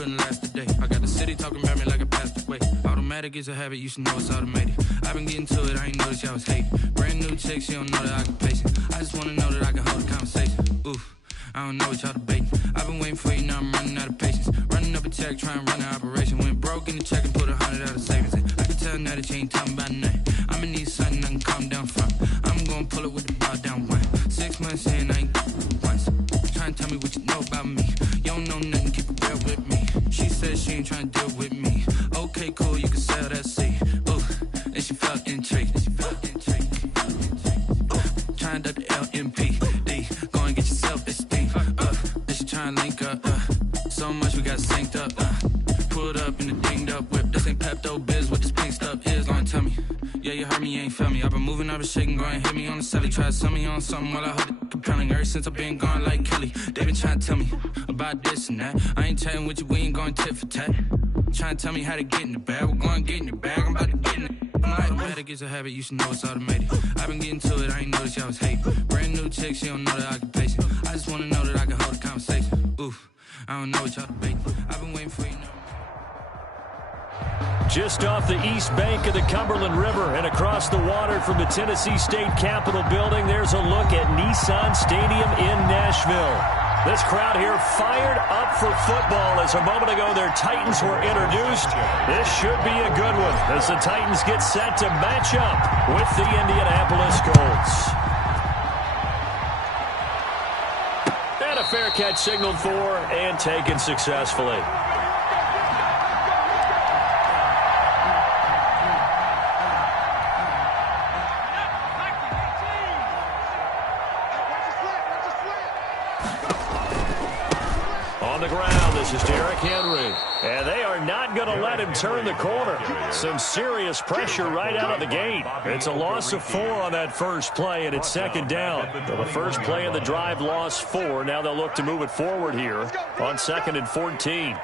couldn't last a day. I got the city talking about me like I passed away. Automatic is a habit, you should know it's automated. I've been getting to it, I ain't noticed y'all was hating. Brand new chick, she don't know that I can pace it. I just wanna know that I can hold a conversation. Oof, I don't know what y'all debating. I've been waiting for you, now I'm running out of patience. Running up a check, trying to run an operation. Went broke in the check and put 100 out of savings in. I can tell now that you ain't talking about nothing. I'ma need something I can calm down from. I'm gonna pull it with the bow down one. 6 months in, I ain't once. Trying to tell me what you know about me. You don't know nothing, keep it real with me. She said she ain't trying to deal with me. Okay, cool, you can sell that seed. Ooh, and she felt intrigued. Trying to the LMPD. Go and get yourself esteem. And she trying to link up. So much we got synced up. Pulled up in the dinged up whip. This ain't Pepto Biz, what this pink stuff is. Long tell me. Yeah, you heard me, you ain't felt me. I've been moving, I've been shaking, go and hit me on the celly. Try to sell me on something while I heard it compelling. Ever since I've been gone like Kelly, they been trying to tell me about this and that. I ain't chatting with you, we ain't going tit for tat. Trying to tell me how to get in the bag. We're going to get in the bag, I'm about to get in it. Automatic is a habit, you should know it's automated. I've been getting to it, I ain't noticed y'all was hating. Brand new chick, she don't know that I can pace it. I just wanna know that I can hold a conversation. Oof, I don't know what y'all debating. I've been waiting for you now. Just off the east bank of the Cumberland River and across the water from the Tennessee State Capitol building, there's a look at Nissan Stadium in Nashville. This crowd here fired up for football as a moment ago their Titans were introduced. This should be a good one as the Titans get set to match up with the Indianapolis Colts. And a fair catch signaled for and taken successfully. This is Derrick Henry, and they are not going to let him turn the corner. Some serious pressure right out of the gate. It's a loss of 4 on that first play, and it's second down. So the first play of the drive lost 4. Now they'll look to move it forward here on 2nd and 14.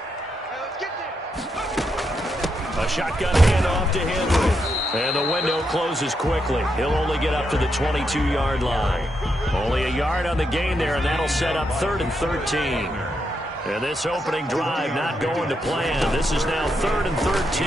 A shotgun handoff to Henry, and the window closes quickly. He'll only get up to the 22-yard line. Only a yard on the gain there, and that'll set up 3rd and 13. And this opening drive not going to plan. This is now 3rd and 13.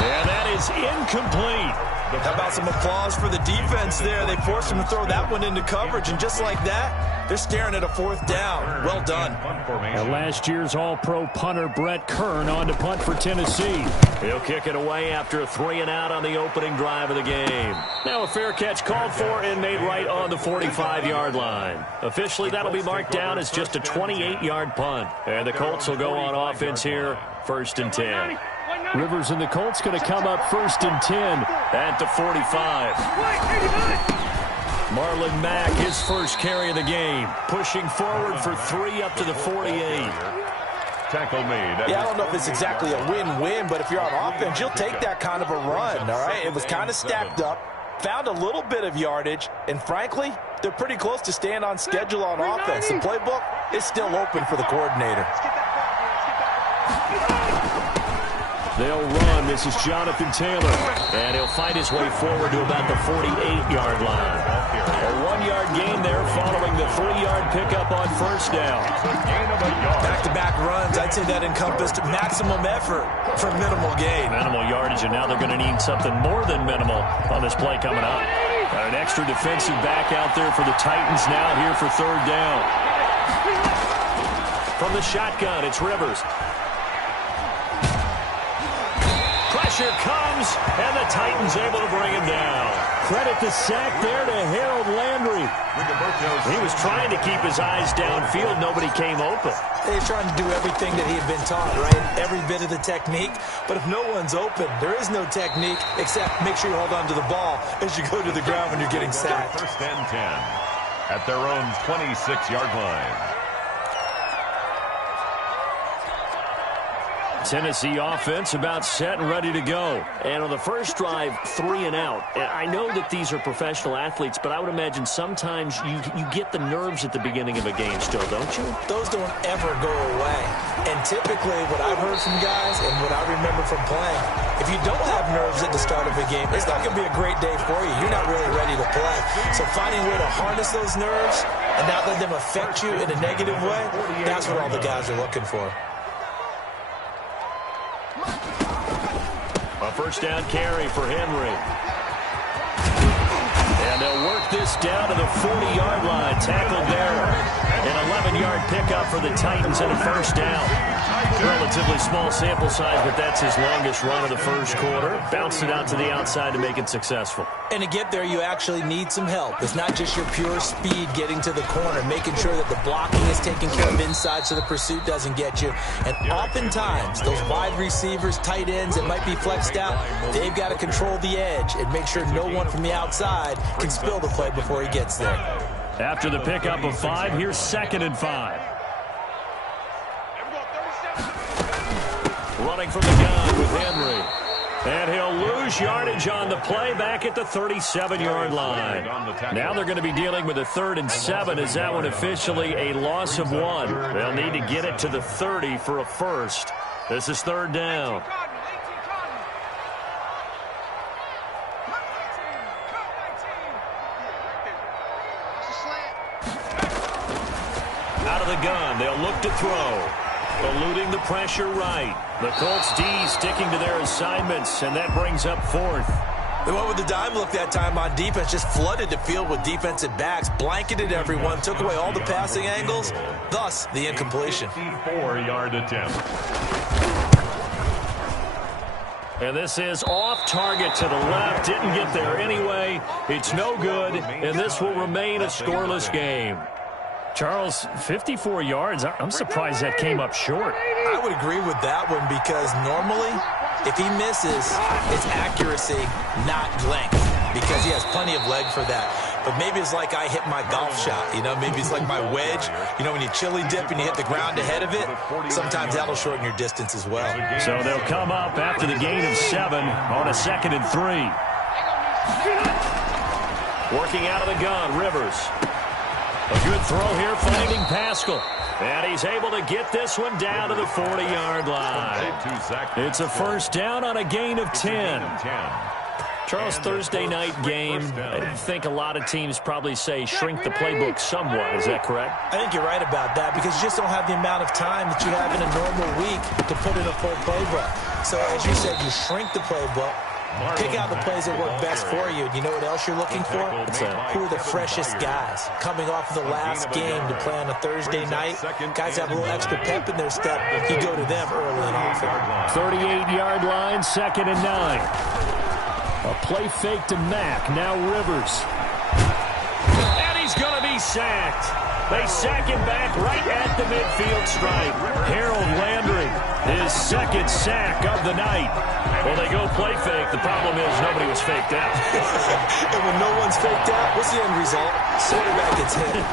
And that is incomplete. How about some applause for the defense there? They forced him to throw that one into coverage, and just like that, they're staring at a 4th down. Well done. And last year's All-Pro punter Brett Kern on to punt for Tennessee. He'll kick it away after a 3-and-out on the opening drive of the game. Now a fair catch called for and made right on the 45-yard line. Officially, that'll be marked down as just a 28-yard punt. And the Colts will go on offense here, 1st and 10. Rivers and the Colts going to come up 1st and 10 at the 45. Marlon Mack, his first carry of the game, pushing forward for 3 up to the 48. Tackle made. Yeah, I don't know if it's exactly a win-win, but if you're on offense, you'll take that kind of a run, all right? It was kind of stacked up, found a little bit of yardage, and frankly, they're pretty close to staying on schedule on offense. The playbook is still open for the coordinator. They'll run. This is Jonathan Taylor. And he'll find his way forward to about the 48-yard line. A 1-yard gain there following the 3-yard pickup on 1st down. Back-to-back runs, I'd say that encompassed maximum effort for minimal gain. Minimal yardage, and now they're going to need something more than minimal on this play coming up. Got an extra defensive back out there for the Titans now here for 3rd down. From the shotgun, it's Rivers. Pressure comes, and the Titans able to bring him down. Credit the sack there to Harold Landry. He was trying to keep his eyes downfield. Nobody came open. He's trying to do everything that he had been taught, right? Every bit of the technique. But if no one's open, there is no technique except make sure you hold on to the ball as you go to the ground when you're getting sacked. 1st and 10 at their own 26-yard line. Tennessee offense about set and ready to go. And on the first drive, 3-and-out. I know that these are professional athletes, but I would imagine sometimes you get the nerves at the beginning of a game still, don't you? Those don't ever go away. And typically what I've heard from guys and what I remember from playing, if you don't have nerves at the start of a game, it's not going to be a great day for you. You're not really ready to play. So finding a way to harness those nerves and not let them affect you in a negative way, that's what all the guys are looking for. A first down carry for Henry. And they'll work this down to the 40-yard line. Tackled there. An 11-yard pickup for the Titans and a first down. Relatively small sample size, but that's his longest run of the first quarter. Bounced it out to the outside to make it successful. And to get there, you actually need some help. It's not just your pure speed getting to the corner, making sure that the blocking is taken care of inside so the pursuit doesn't get you. And oftentimes, those wide receivers, tight ends that might be flexed out, they've got to control the edge and make sure no one from the outside can spill the play before he gets there. After the pickup of 5, here's 2nd and 5. Running from the gun with Henry. And he'll lose yardage on the play back at the 37-yard line. Now they're going to be dealing with a 3rd and 7. Is that one officially a loss of 1? They'll need to get it to the 30 for a first. This is 3rd down. Out of the gun, they'll look to throw. Eluding the pressure right. The Colts D sticking to their assignments, and that brings up 4th. They went with the dime look that time on defense, just flooded the field with defensive backs, blanketed everyone, took away all the passing angles, thus the incompletion. 4-yard attempt. And this is off target to the left. Didn't get there anyway. It's no good, and this will remain a scoreless game. Charles, 54 yards. I'm surprised that came up short. I would agree with that one because normally, if he misses, it's accuracy, not length, because he has plenty of leg for that. But maybe it's like I hit my golf shot, you know, maybe it's like my wedge. You know, when you chili dip and you hit the ground ahead of it, sometimes that'll shorten your distance as well. So they'll come up after the gain of 7 on a 2nd and 3. Working out of the gun, Rivers. A good throw here, finding Pascal. And he's able to get this one down to the 40-yard line. It's a first down on a gain of 10. Charles, Thursday night game, I think a lot of teams probably say shrink the playbook somewhat. Is that correct? I think you're right about that because you just don't have the amount of time that you have in a normal week to put in a full playbook. So as you said, you shrink the playbook. Pick out the plays that work best for you. You know what else you're looking for? Who are the freshest guys coming off of the last game to play on a Thursday night? Guys have a little extra pep in their step. You go to them early and often. 38-yard line, 2nd and 9. A play fake to Mack. Now Rivers. And he's going to be sacked. They sack him back right at the midfield stripe. Harold Landry, his 2nd sack of the night. Well, they go play fake. The problem is nobody was faked out. And when no one's faked out, what's the end result? Quarterback gets hit.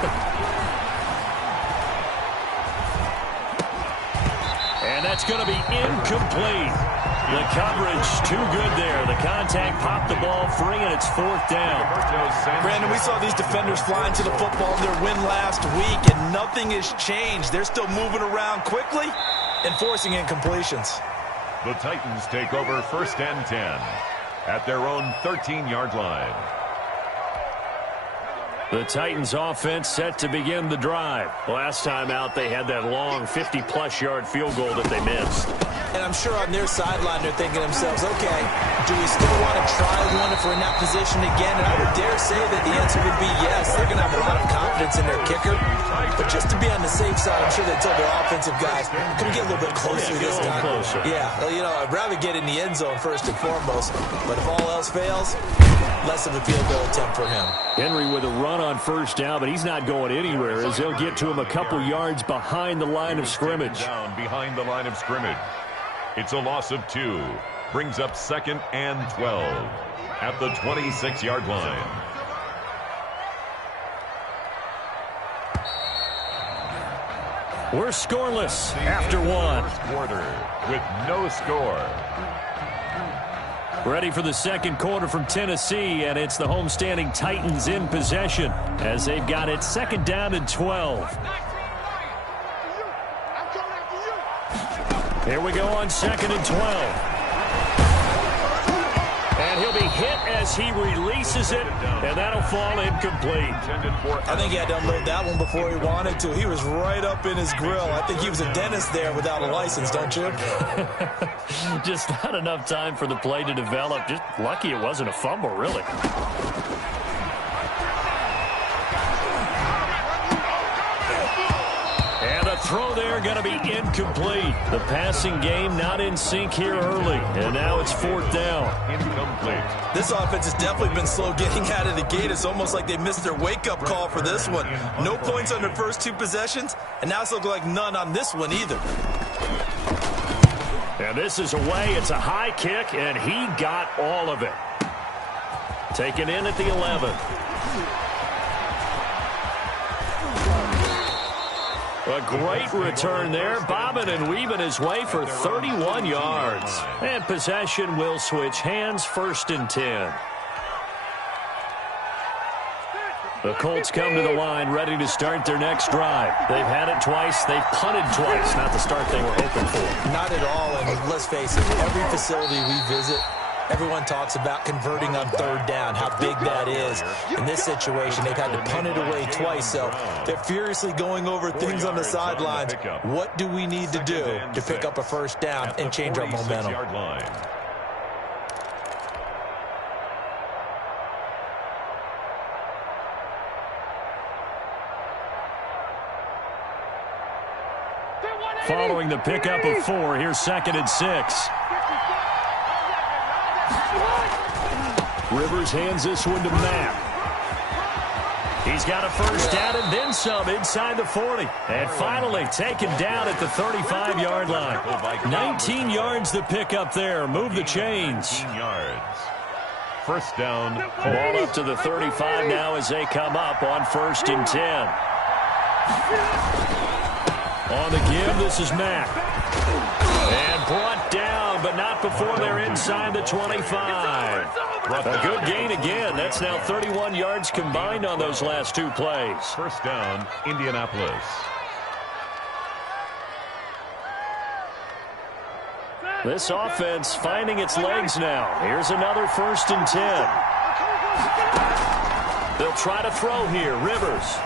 And that's going to be incomplete. The coverage too good there. The contact popped the ball free, and it's 4th down. Brandon, we saw these defenders flying to the football in their win last week, and nothing has changed. They're still moving around quickly and forcing incompletions. The Titans take over 1st and 10 at their own 13-yard line. The Titans offense set to begin the drive. Last time out, they had that long 50-plus yard field goal that they missed. And I'm sure on their sideline they're thinking to themselves, okay, do we still want to try one if we're in that position again? And I would dare say that the answer would be yes. They're going to have a lot of confidence in their kicker. But just to be on the safe side, I'm sure they told their offensive guys, can we get a little bit closer this time? Closer. Yeah, well, you know, I'd rather get in the end zone first and foremost. But if all else fails, less of a field goal attempt for him. Henry with a run on first down, but he's not going anywhere as they'll get to him a couple yards behind the line of scrimmage. Down behind the line of scrimmage. It's a loss of 2. Brings up 2nd and 12 at the 26-yard line. We're scoreless after 1. First quarter with no score. Ready for the second quarter from Tennessee, and it's the homestanding Titans in possession as they've got it 2nd down and 12. Here we go on 2nd and 12. And he'll be hit as as he releases it, and that'll fall incomplete. I think he had to unload that one before he wanted to. He was right up in his grill. I think he was a dentist there without a license, don't you? Just not enough time for the play to develop. Just lucky it wasn't a fumble, really. And the throw there going to be incomplete. The passing game not in sync here early. And now it's 4th down. Incomplete. This offense has definitely been slow getting out of the gate. It's almost like they missed their wake-up call for this one. No points on their first 2 possessions, and now it's looking like none on this one either. And this is away. It's a high kick, and he got all of it. Taken in at the 11. A great return there, bobbing and weaving his way for 31 yards. And possession will switch hands, 1st and 10. The Colts come to the line, ready to start their next drive. They've had it twice. They've punted twice. Not the start they were hoping for. Not at all, and let's face it, every facility we visit, everyone talks about converting on 3rd down, how big that is. In this situation, they've had to punt it away twice, so they're furiously going over things on the sidelines. What do we need to do to pick up a 1st down and change our momentum? Following the pickup of 4, here's 2nd and 6. Rivers hands this one to Matt. He's got a 1st down and then some inside the 40. And finally taken down at the 35-yard line. 19 yards the pickup there. Move the chains. 19 yards. 1st down. Ball up to the 35 now as they come up on 1st and 10. On the give, this is Mack. And brought down, but not before they're inside the 25. A good gain again. That's now 31 yards combined on those last 2 plays. 1st down, Indianapolis. This offense finding its legs now. Here's another 1st and 10. They'll try to throw here. Rivers.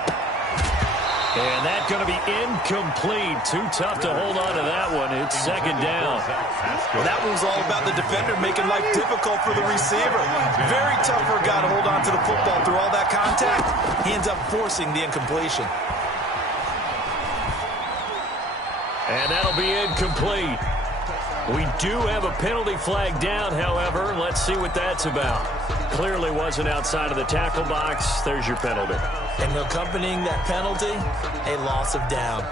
And that's going to be incomplete. Too tough to hold on to that one. It's 2nd down. Well, that one was all about the defender making life difficult for the receiver. Very tough for a guy to hold on to the football through all that contact. He ends up forcing the incompletion. And that'll be incomplete. We do have a penalty flag down, however. Let's see what that's about. Clearly wasn't outside of the tackle box. There's your penalty. And accompanying that penalty, a loss of down.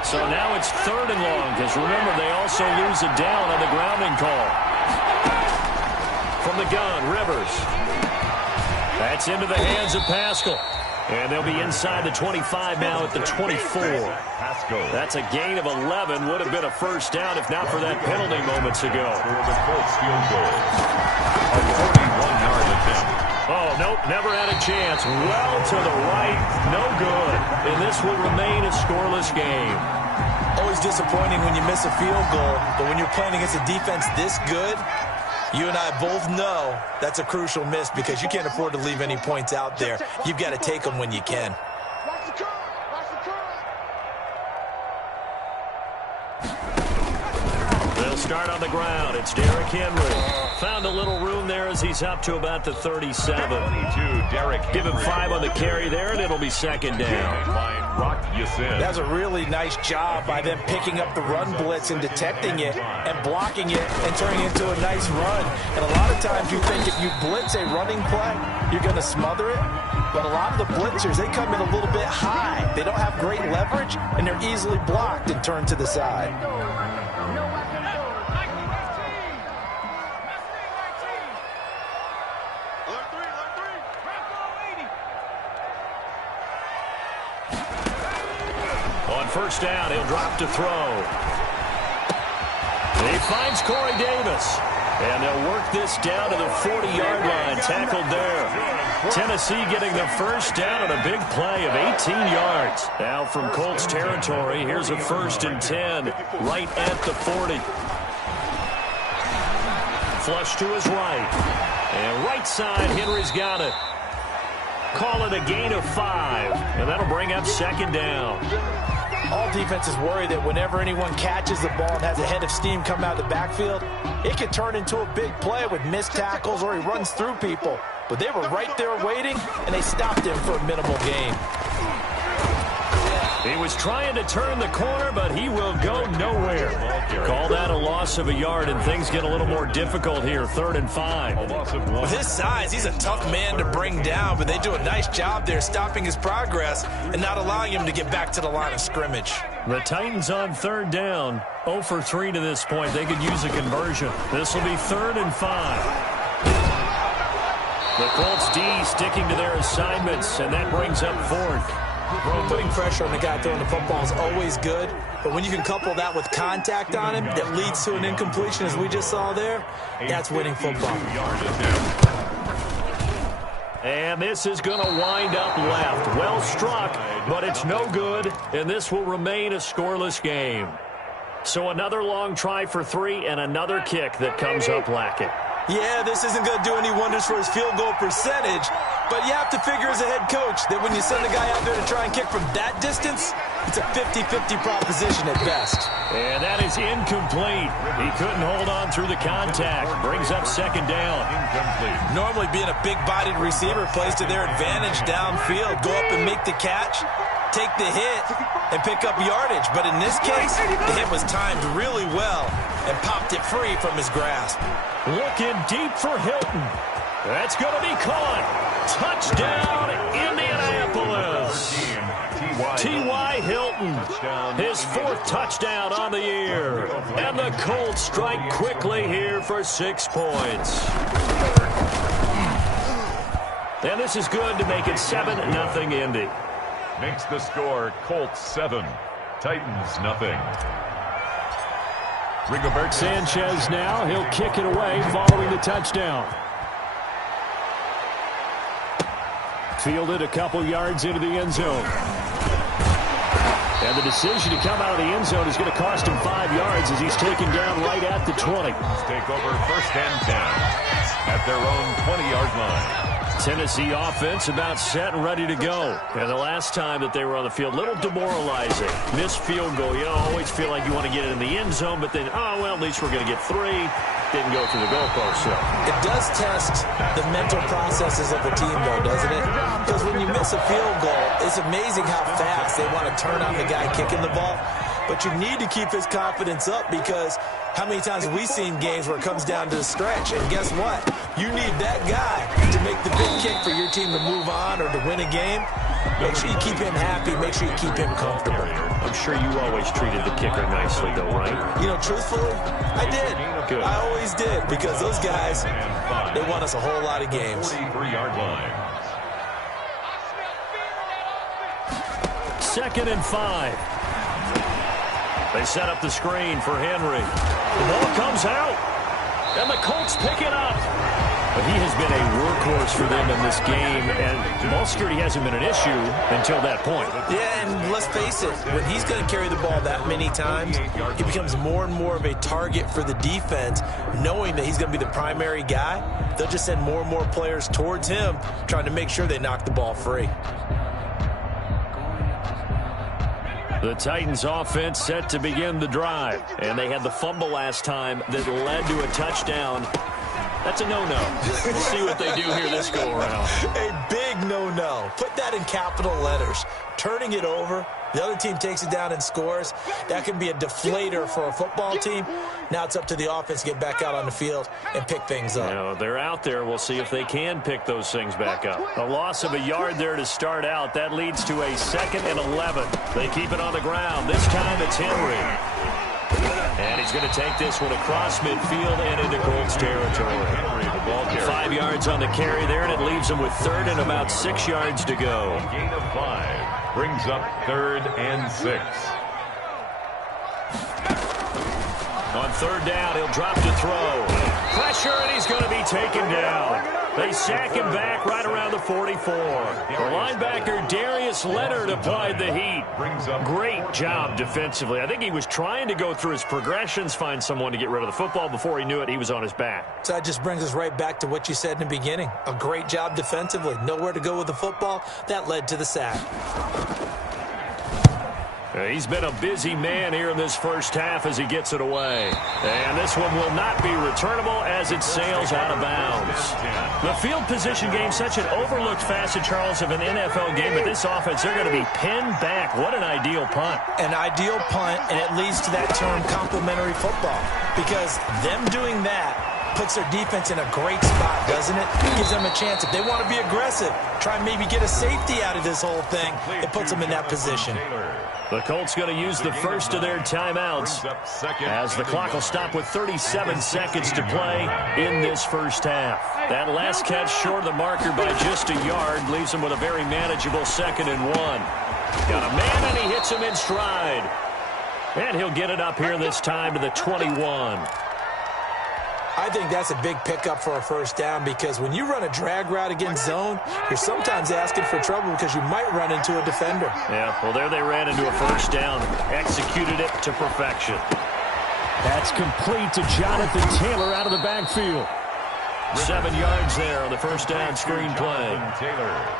So now it's 3rd and long, because remember, they also lose a down on the grounding call. From the gun, Rivers. That's into the hands of Pascal. And they'll be inside the 25 now at the 24. That's a gain of 11. Would have been a 1st down if not for that penalty moments ago. For the Colts field goal. A 41-yard attempt. Oh, nope, never had a chance. Well to the right, no good. And this will remain a scoreless game. Always disappointing when you miss a field goal, but when you're playing against a defense this good, you and I both know that's a crucial miss because you can't afford to leave any points out there. You've got to take them when you can. They'll start on the ground. It's Derrick Henry. Found a little room there as he's up to about the 37. 22, Derrick Henry. Give him 5 on the carry there, and it'll be 2nd down. That was a really nice job by them picking up the run blitz and detecting it and blocking it and turning it into a nice run. And a lot of times you think if you blitz a running play, you're going to smother it. But a lot of the blitzers, they come in a little bit high. They don't have great leverage, and they're easily blocked and turned to the side. On 1st down, he'll drop to throw. He finds Corey Davis. And they'll work this down to the 40-yard line. Tackled there. Tennessee getting the first down on a big play of 18 yards. Now from Colts territory, here's a 1st and 10 right at the 40. Flush to his right. And right side, Henry's got it. Call it a gain of 5. And that'll bring up 2nd down. All defenses worry that whenever anyone catches the ball and has a head of steam come out of the backfield, it can turn into a big play with missed tackles or he runs through people. But they were right there waiting, and they stopped him for a minimal gain. He was trying to turn the corner, but he will go nowhere. Call that a loss of a yard, and things get a little more difficult here. 3rd and 5. With his size, he's a tough man to bring down, but they do a nice job there stopping his progress and not allowing him to get back to the line of scrimmage. The Titans on 3rd down. 0 for 3 to this point. They could use a conversion. This will be 3rd and 5. The Colts D sticking to their assignments, and that brings up 4th. Putting pressure on the guy throwing the football is always good, but when you can couple that with contact on him that leads to an incompletion, as we just saw there, that's winning football. And this is going to wind up left. Well struck, but it's no good, and this will remain a scoreless game. So another long try for 3 and another kick that comes up lacking. Yeah, this isn't going to do any wonders for his field goal percentage, but you have to figure as a head coach that when you send a guy out there to try and kick from that distance, it's a 50-50 proposition at best. And that is incomplete. He couldn't hold on through the contact. Brings up 2nd down. Incomplete. Normally being a big-bodied receiver plays to their advantage downfield. Go up and make the catch, take the hit, and pick up yardage. But in this case, the hit was timed really well and popped it free from his grasp. Looking deep for Hilton. That's going to be caught. Touchdown, Indianapolis. T.Y. Hilton, his 4th touchdown on the year. And the Colts strike quickly here for 6 points. And this is good to make it 7-0 Indy. Makes the score Colts 7, Titans nothing. Rigobert Sanchez now. He'll kick it away following the touchdown. Fielded a couple yards into the end zone. And the decision to come out of the end zone is going to cost him 5 yards as he's taken down right at the 20. Take over 1st and 10 at their own 20-yard line. Tennessee offense about set and ready to go. And the last time that they were on the field, a little demoralizing. Missed field goal. You always feel like you want to get it in the end zone, but then, oh, well, at least we're going to get 3. Didn't go through the goalpost. So it does test the mental processes of a team, though, doesn't it? Because when you miss a field goal, it's amazing how fast they want to turn on the guy kicking the ball. But you need to keep his confidence up because how many times have we seen games where it comes down to the stretch? And guess what? You need that guy to make the big kick for your team to move on or to win a game. Make sure you keep him happy. Make sure you keep him comfortable. I'm sure you always treated the kicker nicely, though, right? You know, truthfully, I did. Good. I always did because those guys, they won us a whole lot of games. 43-yard line. 2nd and 5. They set up the screen for Henry. The ball comes out, and the Colts pick it up. But he has been a workhorse for them in this game, and ball security hasn't been an issue until that point. Yeah, and let's face it, when he's going to carry the ball that many times, he becomes more and more of a target for the defense, knowing that he's going to be the primary guy. They'll just send more and more players towards him, trying to make sure they knock the ball free. The Titans offense set to begin the drive, and they had the fumble last time that led to a touchdown. That's a no-no. We'll see what they do here this go-around. A big no-no. Put that in capital letters. Turning it over, the other team takes it down and scores. That can be a deflator for a football team. Now it's up to the offense to get back out on the field and pick things up. Now, they're out there. We'll see if they can pick those things back up. A loss of a yard there to start out. That leads to a 2nd and 11. They keep it on the ground. This time it's Henry. And he's going to take this one across midfield and into Colts territory. 5 yards on the carry there, and it leaves him with 3rd and about 6 yards to go. A gain of 5 brings up 3rd and 6. On 3rd down, he'll drop to throw. Pressure, and he's going to be taken down. They sack him back right around the 44. The linebacker, Darius Leonard, applied the heat. Great job defensively. I think he was trying to go through his progressions, find someone to get rid of the football. Before he knew it, he was on his back. So that just brings us right back to what you said in the beginning. A great job defensively. Nowhere to go with the football. That led to the sack. He's been a busy man here in this first half as he gets it away. And this one will not be returnable as it sails out of bounds. The field position game, such an overlooked facet, Charles, of an NFL game, but this offense, they're going to be pinned back. What an ideal punt. An ideal punt, and it leads to that term complementary football. Because them doing that puts their defense in a great spot, doesn't it? Gives them a chance. If they want to be aggressive, try and maybe get a safety out of this whole thing, it puts them in that position. The Colts going to use the first of their timeouts as the clock will stop with 37 seconds to play in this first half. That last catch short of the marker by just a yard leaves him with a very manageable 2nd and 1. Got a man, and he hits him in stride. And he'll get it up here this time to the 21. I think that's a big pickup for a first down because when you run a drag route against zone, you're sometimes asking for trouble because you might run into a defender. Yeah, well, there they ran into a first down. Executed it to perfection. That's complete to Jonathan Taylor out of the backfield. 7 yards there on the first down screen play.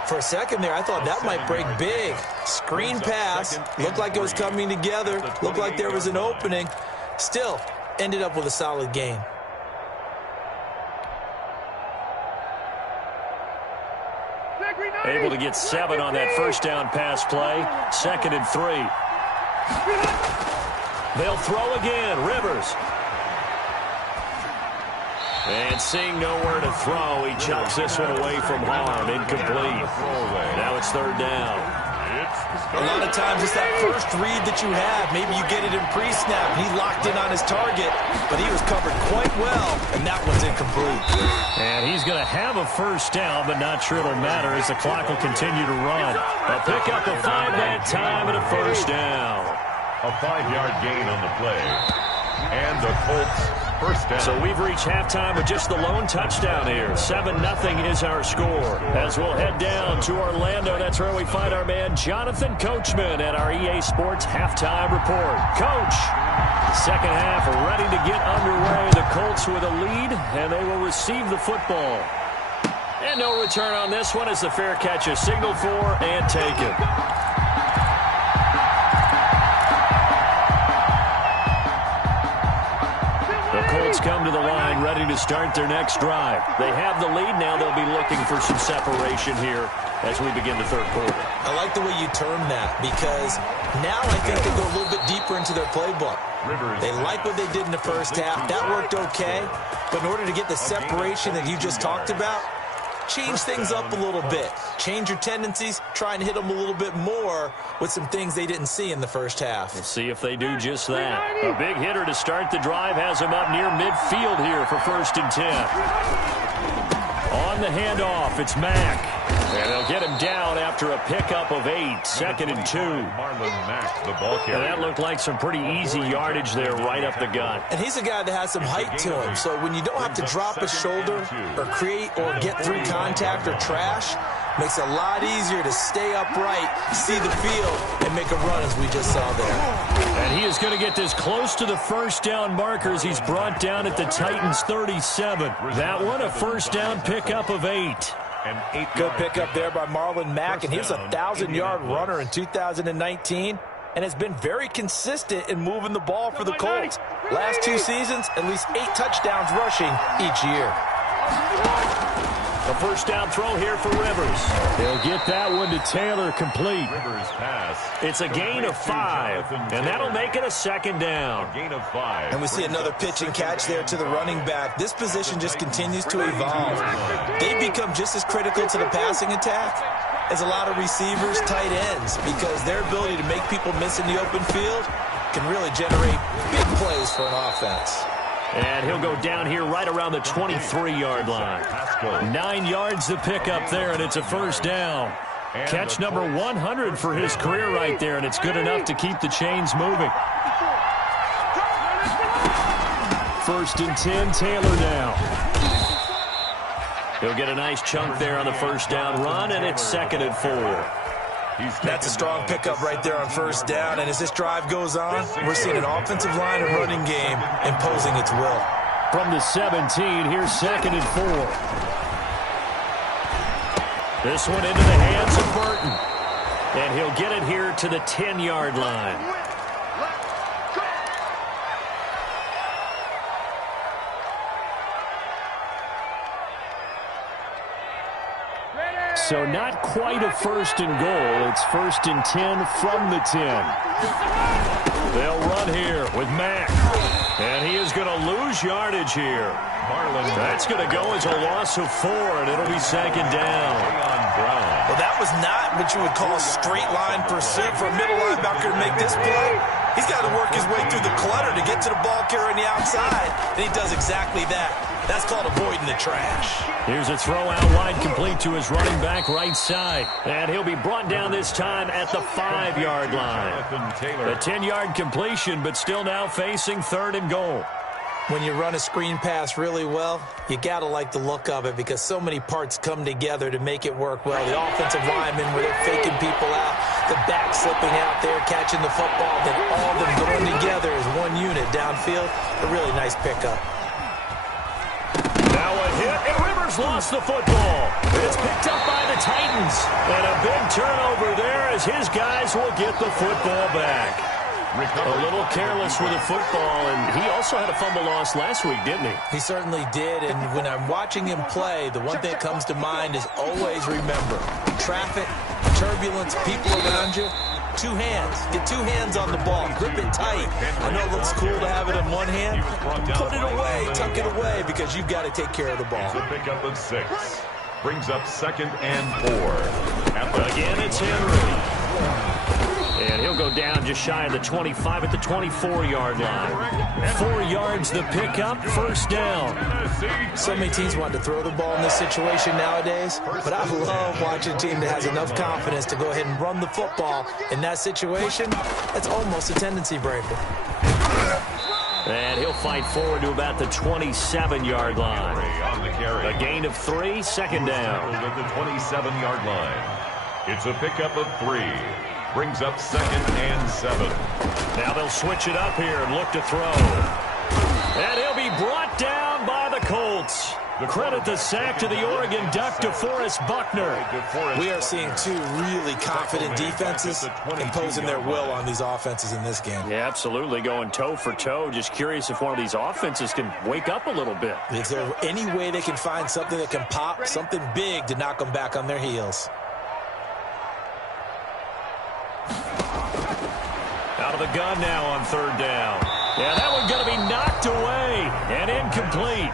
For a second there, I thought that might break big. Screen pass. Looked like it was coming together. Looked like there was an opening. Still, ended up with a solid gain. Able to get 7 on that first down pass play. 2nd and 3. They'll throw again. Rivers. And seeing nowhere to throw, he chucks this one away from harm. Incomplete. Now it's 3rd down. A lot of times it's that first read that you have. Maybe you get it in pre-snap. He locked in on his target, but he was covered quite well, and that one's incomplete. And he's going to have a first down, but not sure it'll matter as the clock will continue to run. A pickup of 5 that time and a first down. A 5-yard gain on the play. And the Colts first down. So we've reached halftime with just the lone touchdown here. 7-0 is our score. As we'll head down to Orlando, that's where we find our man Jonathan Coachman at our EA Sports Halftime Report. Coach, second half ready to get underway. The Colts with a lead, and they will receive the football. And no return on this one as the fair catch is signaled for and taken. Colts come to the line ready to start their next drive. They have the lead. Now they'll be looking for some separation here as we begin the third quarter. I like the way you term that because now I think they go a little bit deeper into their playbook. They like what they did in the first half. That worked okay. But in order to get the separation that you just talked about, change things up a little bit. Change your tendencies. Try and hit them a little bit more with some things they didn't see in the first half. We'll see if they do just that. A big hitter to start the drive has him up near midfield here for 1st and 10. On the handoff, it's Mack. And they'll get him down after a pickup of 8. 2nd and 2. Marlon Mack, the ball carrier. And that looked like some pretty easy yardage there right up the gut. And he's a guy that has some height to him. So when you don't have to drop a shoulder or create or get through contact or trash, makes it a lot easier to stay upright, see the field, and make a run as we just saw there. And he is going to get this close to the first down markers. He's brought down at the Titans 37. That one, a first down pickup of 8. Good pickup there by Marlon Mack, and he was a 1,000-yard runner in 2019 and has been very consistent in moving the ball for the Colts. Last 2 seasons, at least 8 touchdowns rushing each year. A first down throw here for Rivers. They'll get that one to Taylor complete. Rivers pass. It's a gain of 5, and that'll make it a 2nd down. A gain of 5. And we see another pitch and catch there to the running back. This position just continues to evolve. They become just as critical to the passing attack as a lot of receivers, tight ends, because their ability to make people miss in the open field can really generate big plays for an offense. And he'll go down here right around the 23-yard line. 9 yards to pick up there, and it's a first down. Catch number 100 for his career right there, and it's good enough to keep the chains moving. 1st and 10, Taylor now. He'll get a nice chunk there on the first down run, and it's 2nd and 4. That's a strong pickup right there on first down, and as this drive goes on, we're seeing an offensive line and running game imposing its will. From the 17, here's 2nd and 4. This one into the hands of Burton, and he'll get it here to the 10-yard line. So not quite a 1st and goal. It's 1st and 10 from the 10. They'll run here with Mack. And he is going to lose yardage here. That's going to go as a loss of 4, and it'll be 2nd down. Well, that was not what you would call a straight line pursuit for a middle linebacker to make this play. He's got to work his way through the clutter to get to the ball carrier on the outside, and he does exactly that. That's called avoiding the trash. Here's a throw out wide complete to his running back right side. And he'll be brought down this time at the 5-yard line. A 10-yard completion, but still now facing 3rd and goal. When you run a screen pass really well, you got to like the look of it because so many parts come together to make it work well. The offensive linemen where they're faking people out, the back slipping out there, catching the football, then all of them going together as one unit downfield. A really nice pickup. Now a hit, and Rivers lost the football. It's picked up by the Titans. And a big turnover there as his guys will get the football back. A little careless with the football, and he also had a fumble loss last week, didn't he? He certainly did, and when I'm watching him play, the one thing that comes to mind is always remember, traffic, turbulence, people around you, 2 hands. Get 2 hands on the ball. Grip it tight. I know it looks cool to have it in one hand. Put it away. Tuck it away because you've got to take care of the ball. It's a pickup of 6. Brings up 2nd and 4. Again, it's Henry. And he'll go down just shy of the 25 at the 24-yard line. 4 yards the pickup, 1st down. So many teams want to throw the ball in this situation nowadays, but I love watching a team that has enough confidence to go ahead and run the football in that situation. That's almost a tendency breaker. And he'll fight forward to about the 27-yard line. A gain of 3, 2nd down. At the 27-yard line. It's a pickup of 3. Brings up 2nd and 7. Now they'll switch it up here and look to throw. And he'll be brought down by the Colts. Credit the sack to the Oregon Duck, DeForest Buckner. We are seeing 2 really confident defenses imposing their will on these offenses in this game. Yeah, absolutely, going toe for toe. Just curious if one of these offenses can wake up a little bit. Is there any way they can find something that can pop, something big to knock them back on their heels? Out of the gun now on 3rd down. Yeah, that one's going to be knocked away and incomplete.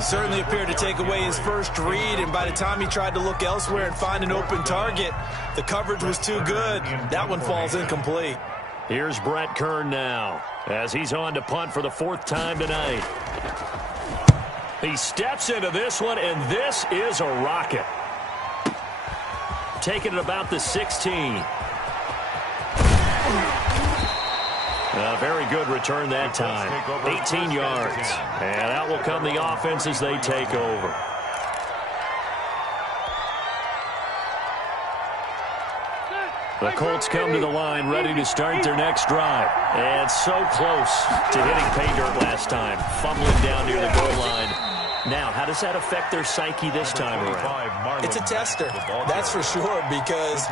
Certainly appeared to take away his first read, and by the time he tried to look elsewhere and find an open target, the coverage was too good. That one falls incomplete. Here's Brett Kern now as he's on to punt for the 4th time tonight. He steps into this one, and this is a rocket. Taking it about the 16. A very good return that time. 18 yards. And out will come the offense as they take over. The Colts come to the line ready to start their next drive. And so close to hitting pay dirt last time. Fumbling down near the goal line. Now, how does that affect their psyche this time around? It's a tester, that's for sure, because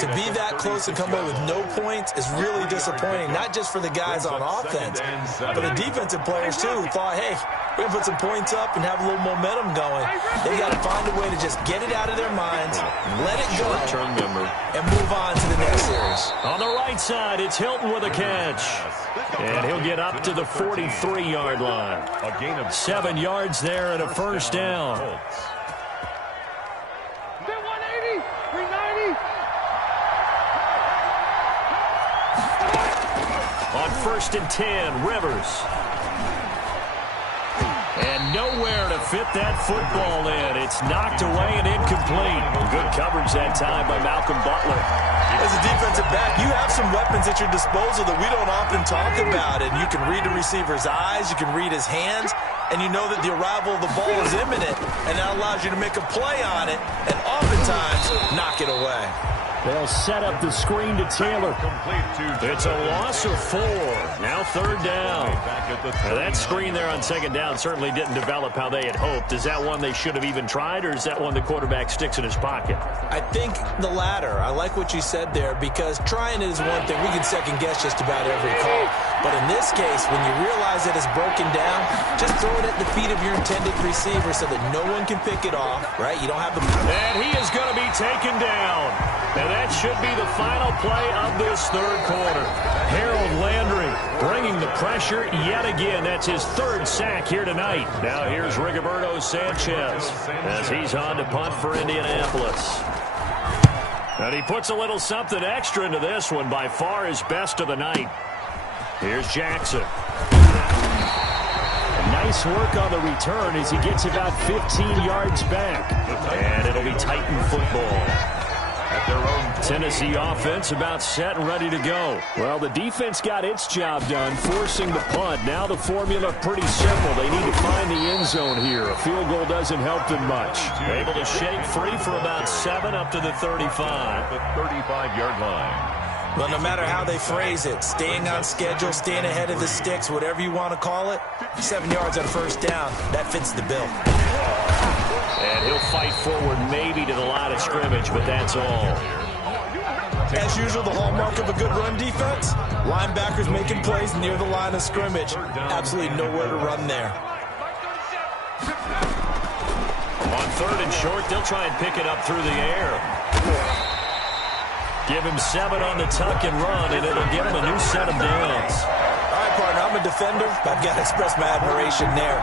to be that close and come away with no points is really disappointing, not just for the guys on offense, but the defensive players, too, who thought, hey, we're going to put some points up and have a little momentum going. They got to find a way to just get it out of their minds, let it go, and move on to the next series. On the right side, it's Hilton with a catch. And he'll get up to the 43-yard line. 7 yards there and a 1st down. 180, 390. On 1st and 10, Rivers. And nowhere to fit that football in. It's knocked away and incomplete. Good coverage that time by Malcolm Butler. As a defensive back, you have some weapons at your disposal that we don't often talk about. And you can read a receiver's eyes, you can read his hands, and you know that the arrival of the ball is imminent, and that allows you to make a play on it and oftentimes knock it away. They'll set up the screen to Taylor. It's a loss of 4. Now 3rd down. Now that screen there on 2nd down certainly didn't develop how they had hoped. Is that one they should have even tried, or is that one the quarterback sticks in his pocket? I think the latter. I like what you said there, because trying it is one thing. We can second-guess just about every call. But in this case, when you realize that it's broken down, just throw it at the feet of your intended receiver so that no one can pick it off, right? You don't have the... And he is going to be taken down. And that should be the final play of this 3rd quarter. Harold Landry bringing the pressure yet again. That's his 3rd sack here tonight. Now here's Rigoberto Sanchez as he's on to punt for Indianapolis. And he puts a little something extra into this one, by far his best of the night. Here's Jackson. Nice work on the return as he gets about 15 yards back. And it'll be Titan football. At their own Tennessee offense about set and ready to go. Well, the defense got its job done, forcing the punt. Now the formula pretty simple. They need to find the end zone here. A field goal doesn't help them much. Able to shake free for about 7 up to the 35. The 35-yard line. Well, no matter how they phrase it, staying on schedule, staying ahead of the sticks, whatever you want to call it, 7 yards on 1st down, that fits the bill. And he'll fight forward maybe to the line of scrimmage, but that's all. As usual, the hallmark of a good run defense, linebackers making plays near the line of scrimmage. Absolutely nowhere to run there. On 3rd and short, they'll try and pick it up through the air. Give him 7 on the tuck and run, and it'll give him a new set of downs. All right, partner, I'm a defender. I've got to express my admiration there.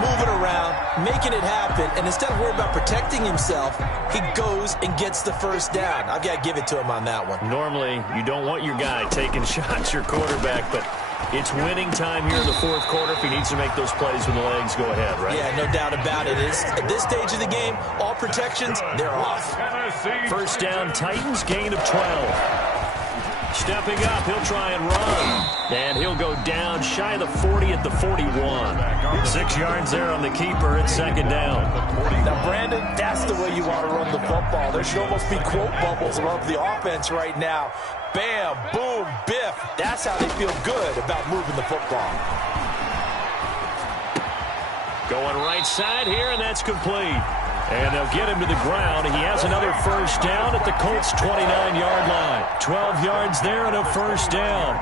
Moving around, making it happen, and instead of worrying about protecting himself, he goes and gets the 1st down. I've got to give it to him on that one. Normally, you don't want your guy taking shots, your quarterback, but it's winning time here in the 4th quarter. If he needs to make those plays with the legs, go ahead, right? Yeah, no doubt about it. At this stage of the game, all protections, they're off. 1st down, Titans, gain of 12. Stepping up, he'll try and run. And he'll go down shy of the 40 at the 41. 6 yards there on the keeper at 2nd down. Now, Brandon, that's the way you want to run the football. There should almost be quote bubbles above the offense right now. Bam, boom, biff. That's how they feel good about moving the football. Going right side here, and that's complete. And they'll get him to the ground. He has another 1st down at the Colts' 29-yard line. 12 yards there and a 1st down.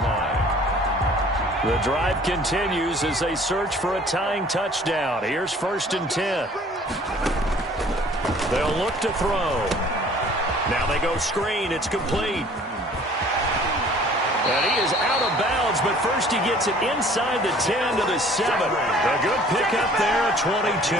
The drive continues as they search for a tying touchdown. Here's 1st and 10. They'll look to throw. Now they go screen. It's complete. And he is out of bounds, but first he gets it inside the 10 to the 7. A good pickup there at 22.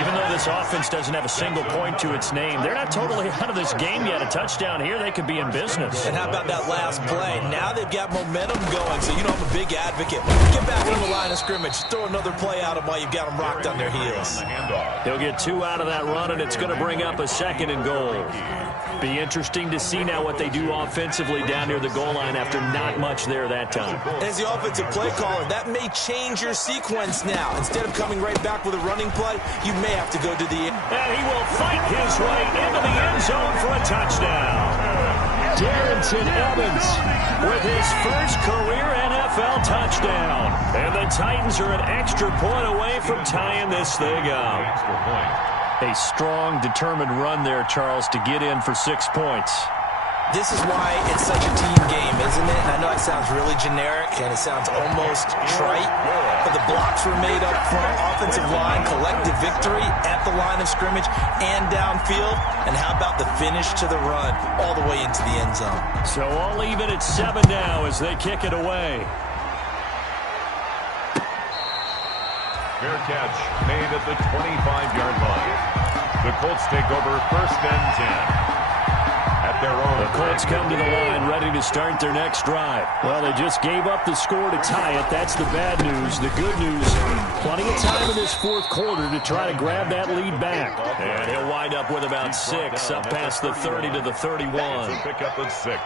Even though this offense doesn't have a single point to its name, they're not totally out of this game yet. A touchdown here, they could be in business. And how about that last play? Now they've got momentum going, so you know I'm a big advocate. Get back on the line of scrimmage. Throw another play at them while you've got them rocked on their heels. He'll get 2 out of that run, and it's going to bring up a 2nd and goal. Be interesting to see now what they do offensively down near the goal line after not much there that time. As the offensive play caller, that may change your sequence now. Instead of coming right back with a running play, you may have to go to the... And he will fight his way into the end zone for a touchdown. Darrington Evans with his first career NFL touchdown. And the Titans are an extra point away from tying this thing up. A strong, determined run there, Charles, to get in for 6 points. This is why it's such a team game, isn't it? And I know it sounds really generic and it sounds almost trite, but the blocks were made up front, offensive line, collective victory at the line of scrimmage and downfield. And how about the finish to the run all the way into the end zone? So all even at 7 now as they kick it away. Fair catch made at the 25-yard line. The Colts take over 1st and 10. at their own. The Colts come to the line ready to start their next drive. Well, they just gave up the score to tie it. That's the bad news. The good news, plenty of time in this fourth quarter to try to grab that lead back. And he'll wind up with about 6 up past the 30 to the 31. Pick up at 6.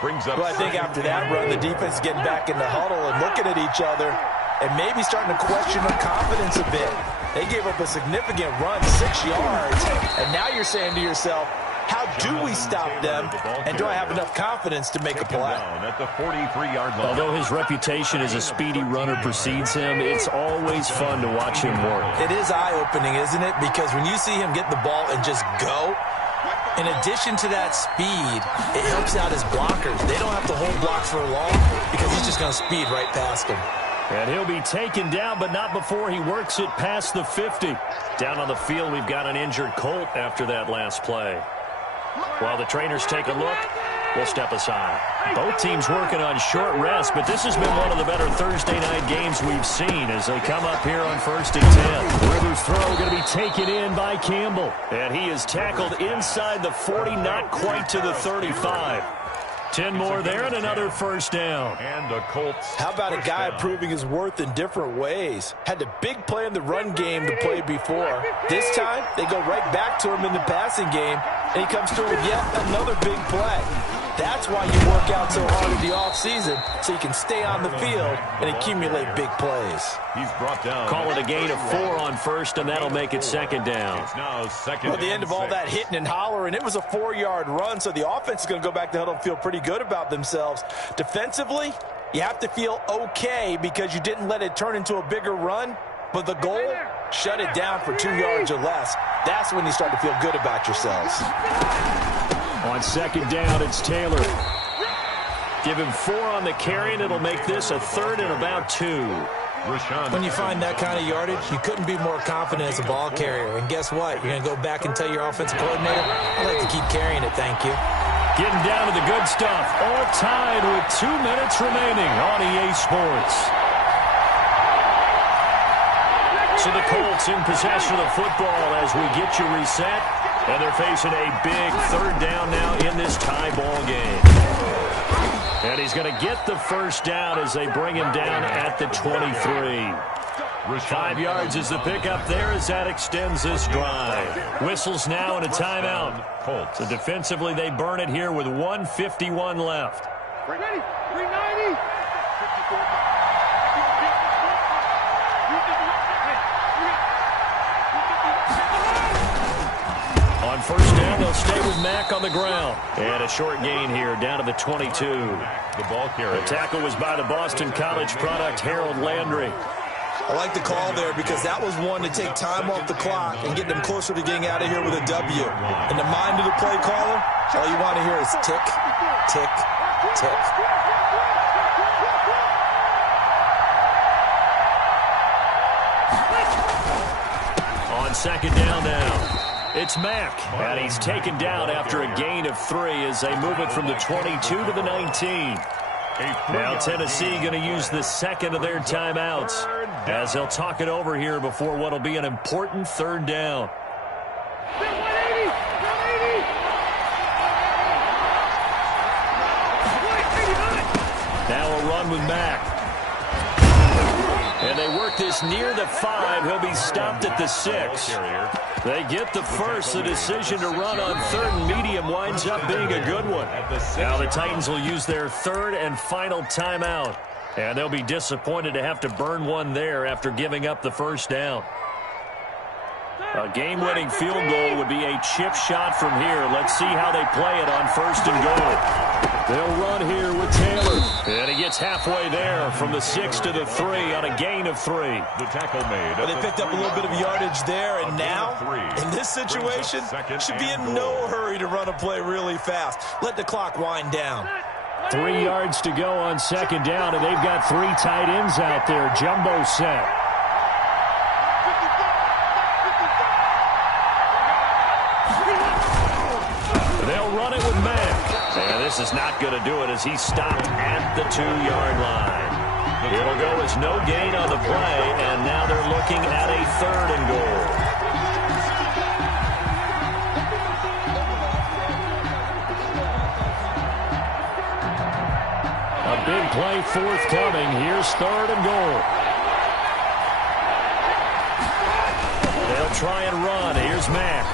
Brings up. Well, I think after that run, the defense is getting back in the huddle and looking at each other and maybe starting to question their confidence a bit. They gave up a significant run, 6 yards, and now you're saying to yourself, how do we stop them, and do I have enough confidence to make a play? At the 43-yard line. Although his reputation as a speedy runner precedes him, it's always fun to watch him work. It is eye-opening, isn't it? Because when you see him get the ball and just go, in addition to that speed, it helps out his blockers. They don't have to hold blocks for long because he's just going to speed right past them. And he'll be taken down, but not before he works it past the 50. Down on the field, we've got an injured Colt after that last play. While the trainers take a look, we'll step aside. Both teams working on short rest, but this has been one of the better Thursday night games we've seen as they come up here on 1st and 10. Rivers' throw going to be taken in by Campbell. And he is tackled inside the 40, not quite to the 35. 10 more there and another first down. And the Colts. How about a guy proving his worth in different ways? Had a big play in the run game to play before. This time, they go right back to him in the passing game, and he comes through with yet another big play. That's why you work out so hard in the offseason, so you can stay on the field and accumulate big plays. He's brought down. Call it a gain of 4 on first, and that'll make it second down. It's now second. Well, at the end of all that hitting and hollering, it was a 4-yard run, so the offense is going to go back to huddle and feel pretty good about themselves. Defensively, you have to feel okay because you didn't let it turn into a bigger run, but the goal, shut it down for 2 yards or less. That's when you start to feel good about yourselves. On second down, it's Taylor. Give him 4 on the carry, and it'll make this a 3rd and about 2. When you find that kind of yardage, you couldn't be more confident as a ball carrier. And guess what? You're going to go back and tell your offensive coordinator, I'd like to keep carrying it, thank you. Getting down to the good stuff. All tied with 2 minutes remaining on EA Sports. So the Colts in possession of the football as we get you reset. And they're facing a big 3rd down now in this tie ball game. And he's going to get the first down as they bring him down at the 23. 5 yards is the pickup there as that extends this drive. Whistles now and a timeout. So defensively they burn it here with 1:51 left. 390. On first down, they'll stay with Mack on the ground. And a short gain here down to the 22. The ball carrier. The tackle was by the Boston College product, Harold Landry. I like the call there because that was one to take time off the clock and get them closer to getting out of here with a W. In the mind of the play caller, all you want to hear is tick, tick, tick. On second down now. It's Mack, and he's taken down after a gain of 3 as they move it from the 22 to the 19. Now Tennessee going to use the second of their timeouts as they'll talk it over here before what will be an important 3rd down. Now a run with Mack. And they work this near the 5. He'll be stopped at the 6. They get the first. The decision to run on 3rd and medium winds up being a good one. Now the Titans will use their 3rd and final timeout. And they'll be disappointed to have to burn one there after giving up the first down. A game-winning field goal would be a chip shot from here. Let's see how they play it on 1st and goal. They'll run here with Taylor. And he gets halfway there from the 6 to the 3 on a gain of 3. The tackle made. Well, they picked up a little bit of yardage there, and now, in this situation, should be in no hurry to run a play really fast. Let the clock wind down. 3 yards to go on second down, and they've got 3 tight ends out there. Jumbo set. They'll run it with Mack. And this is not going to do it as he's stopped at the 2-yard line. It'll go as no gain on the play, and now they're looking at a 3rd and goal. play forthcoming. Here's 3rd and goal. They'll try and run. Here's Mack.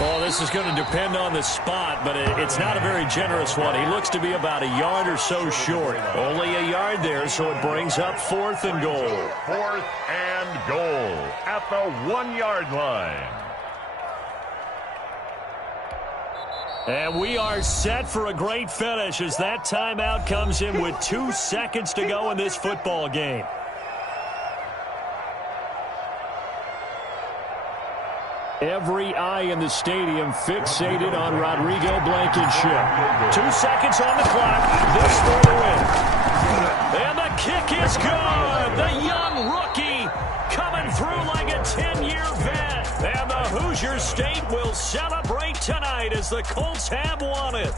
Well, this is going to depend on the spot, but it's not a very generous one. He looks to be about a yard or so short. Only a yard there, so it brings up 4th and goal. 4th and goal at the 1-yard line. And we are set for a great finish as that timeout comes in with 2 seconds to go in this football game. Every eye in the stadium fixated on Rodrigo Blankenship. 2 seconds on the clock. This for the win. And the kick is good. The young rookie coming through like a 10-year vet. And the Hoosier State will celebrate tonight as the Colts have won it.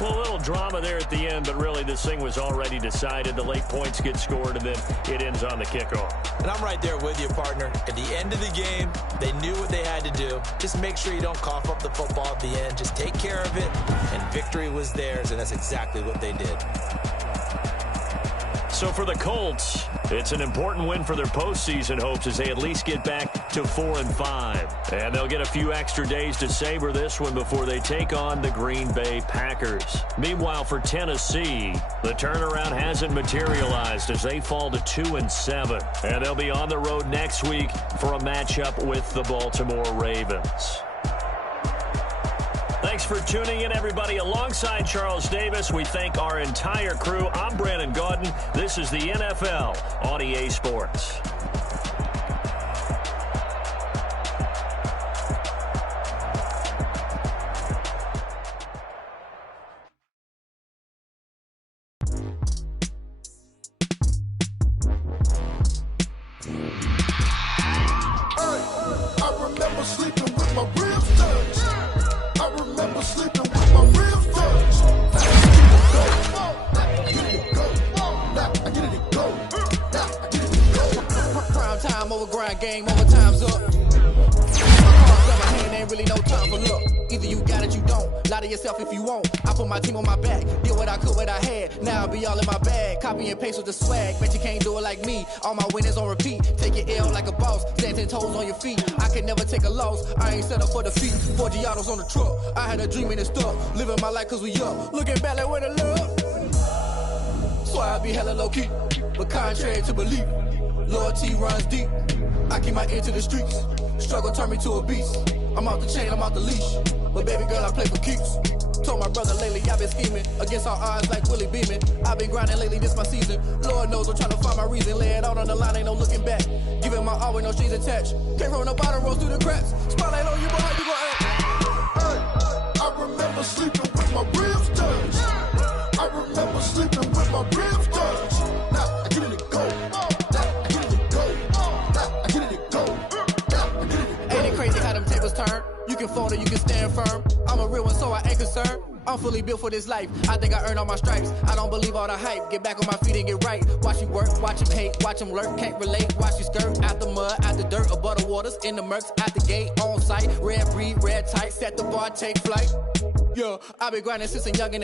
Well, a little drama there at the end, but really this thing was already decided. The late points get scored, and then it ends on the kickoff. And I'm right there with you, partner. At the end of the game, they knew what they had to do. Just make sure you don't cough up the football at the end. Just take care of it, and victory was theirs, and that's exactly what they did. So for the Colts, it's an important win for their postseason hopes as they at least get back to 4-5. And they'll get a few extra days to savor this one before they take on the Green Bay Packers. Meanwhile, for Tennessee, the turnaround hasn't materialized as they fall to 2-7. And they'll be on the road next week for a matchup with the Baltimore Ravens. Thanks for tuning in, everybody. Alongside Charles Davis, we thank our entire crew. I'm Brandon Gaudin. This is the NFL on EA Sports. Game over, time's up. My cards got my hand, ain't really no time for luck. Either you got it, you don't. Lie to yourself if you won't. I put my team on my back, did what I could, what I had. Now I'll be all in my bag. Copy and paste with the swag. Bet you can't do it like me. All my winners on repeat. Take your L like a boss. Stand 10 toes on your feet. I can never take a loss. I ain't set up for defeat. 4 Giottos on the truck. I had a dream and it stuck. Living my life cause we up. Looking back like where the love. So I be hella low key. But contrary to belief, loyalty runs deep. I keep my ear to the streets. Struggle turned me to a beast. I'm off the chain, I'm off the leash. But baby girl, I play for keeps. Told my brother lately, I've been scheming. Against all odds like Willie Beeman. I've been grinding lately, this my season. Lord knows I'm trying to find my reason. Lay it out on the line, ain't no looking back. Giving my all with no strings attached. Came from the bottom, rose through the cracks. Spotlight on you, boy, how you gon' act? I remember sleeping with my ribs touched. I remember sleeping with my ribs touched. Now I get it to go. You can fold or you can stand firm. I'm a real one, so I ain't concerned. I'm fully built for this life. I think I earned all my stripes. I don't believe all the hype. Get back on my feet and get right. Watch you work, watch him hate, watch him lurk. Can't relate, watch you skirt. Out the mud, out the dirt, above the waters, in the murks, out the gate, on site. Red breed, red tight, set the bar, take flight. Yeah, I've been grinding since a youngin'.